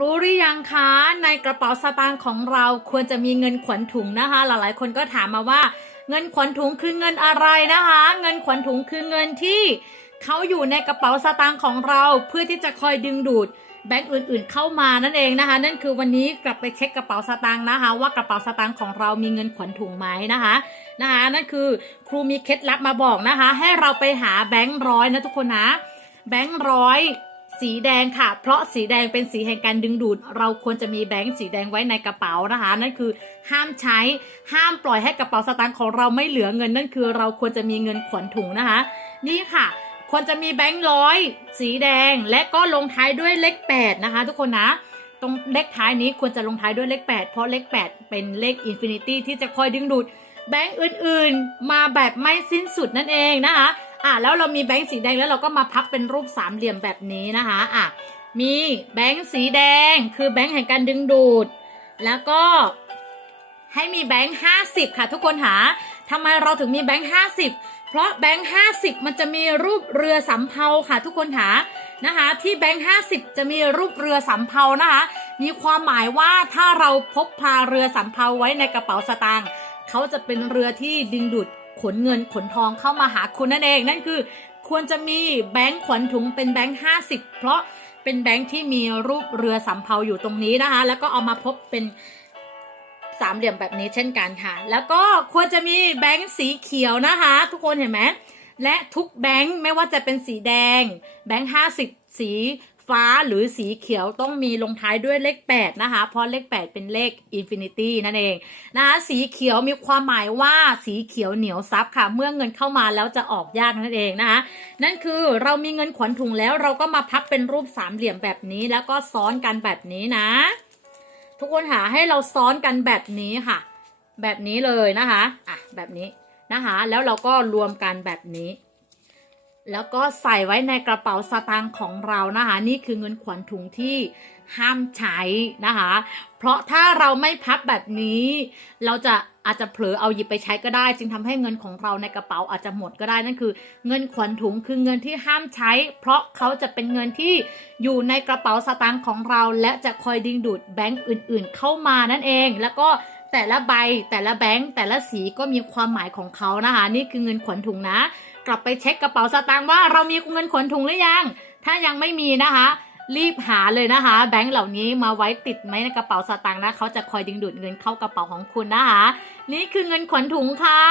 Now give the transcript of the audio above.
รู้หรือยังคะ ในกระเป๋าสตางค์ของเราควรจะมีเงินขวัญถุงนะคะ หลายๆ คนก็ถามมาว่า เงินขวัญถุงคือเงินอะไรนะคะ เงินขวัญถุงคือเงินที่เขาอยู่ในกระเป๋าสตางค์ของเราเพื่อที่จะคอยดึงดูดแบงก์อื่นๆเข้ามานั่นเองนะคะ นั่นคือวันนี้กลับไปเช็คกระเป๋าสตางค์นะคะ ว่ากระเป๋าสตางค์ของเรามีเงินขวัญถุงไหมนะคะนะคะ นั่นคือครูมีเคล็ดลับมาบอกนะคะ ให้เราไปหาแบงค์ร้อยนะทุกคนนะแบงค์ร้อย สีแดงค่ะ เพราะสีแดงเป็นสีแห่งการดึงดูด เราควรจะมีแบงค์สีแดงไว้ในกระเป๋านะคะ นั่นคือห้ามใช้ห้ามปล่อยให้กระเป๋าสตางค์ของเราไม่เหลือเงิน นั่นคือเราควรจะมีเงินขวัญถุงนะคะ นี่ค่ะควรจะมีแบงค์ร้อยสีแดงและก็ลงท้ายด้วยเลข8นะคะ ทุกคนนะตรงเลขท้ายนี้ควรจะลงท้ายด้วยเลข 8 เพราะเลข 8 เป็นเลขอินฟินิตี้ที่จะคอยดึงดูดแบงค์อื่นๆ มาแบบไม่สิ้นสุดนั่นเองนะคะ อะแล้วเรามีแบงค์สีแดงแล้วเราก็มาพับเป็นรูปสามเหลี่ยมแบบนี้นะคะอะมีแบงค์สีแดงคือแบงค์แห่งการดึงดูด แล้วก็ให้มีแบงค์ห้าสิบค่ะทุกคนหาทำไมเราถึงมีแบงค์ห้าสิบเพราะแบงค์ห้าสิบมันจะมีรูปเรือสำเภาค่ะทุกคนหานะคะที่แบงค์ห้าสิบจะมีรูปเรือสำเภานะคะ มีความหมายว่าถ้าเราพกพาเรือสำเภาไว้ในกระเป๋าสตางค์เขาจะเป็นเรือที่ดึงดูด ขนเงินขนทองเข้ามาหาคุณนั่นเอง นั่นคือควรจะมีแบงค์ขวัญถุงเป็นแบงค์ห้าสิบเพราะเป็นแบงค์ที่มีรูปเรือสำเภาอยู่ตรงนี้นะคะ แล้วก็เอามาพบเป็นสามเหลี่ยมแบบนี้เช่นกันค่ะ แล้วก็ควรจะมีแบงค์สีเขียวนะคะ ทุกคนเห็นไหมและทุกแบงค์ไม่ว่าจะเป็นสีแดง แบงค์ห้าสิบสี ฟ้าหรือสีเขียวต้องมีลงท้ายด้วยเลข 8 นะคะ เพราะเลข 8 เป็นเลขอินฟินิตี้นั่นเองนะคะสีเขียวมีความหมายว่าสีเขียวเหนียวซับค่ะ เมื่อเงินเข้ามาแล้วจะออกยากนั่นเองนะคะ นั่นคือเรามีเงินขวัญถุงแล้วเราก็มาพับเป็นรูปสามเหลี่ยมแบบนี้ แล้วก็ซ้อนกันแบบนี้นะ ทุกคนหาให้เราซ้อนกันแบบนี้ค่ะ แบบนี้เลยนะคะอะแบบนี้นะคะ แล้วเราก็รวมกันแบบนี้ แล้วก็ใส่ไว้ในกระเป๋าสตางค์ของเรานะคะ นี่คือเงินขวัญถุงที่ห้ามใช้นะคะ เพราะถ้าเราไม่พับแบบนี้ เราจะอาจจะเผลอเอาหยิบไปใช้ก็ได้ จึงทำให้เงินของเราในกระเป๋าอาจจะหมดก็ได้นั่นคือ เงินขวัญถุงคือเงินที่ห้ามใช้ เพราะเขาจะเป็นเงินที่อยู่ในกระเป๋าสตางค์ของเรา และจะคอยดึงดูดแบงก์อื่น ๆ เข้ามานั่นเอง แล้วก็แต่ละใบแต่ละแบงก์แต่ละสีก็มีความหมายของเขานะคะ นี่คือเงินขวัญถุงนะ กลับไปเช็คกระเป๋าสตางค์ว่าเรามีเงินขนถุงหรือยัง ถ้ายังไม่มีนะคะ รีบหาเลยนะคะ แบงค์เหล่านี้มาไว้ติดไหมในกระเป๋าสตางค์นะเขาจะคอยดึงดูดเงินเข้ากระเป๋าของคุณนะคะ นี่คือเงินขนถุงค่ะ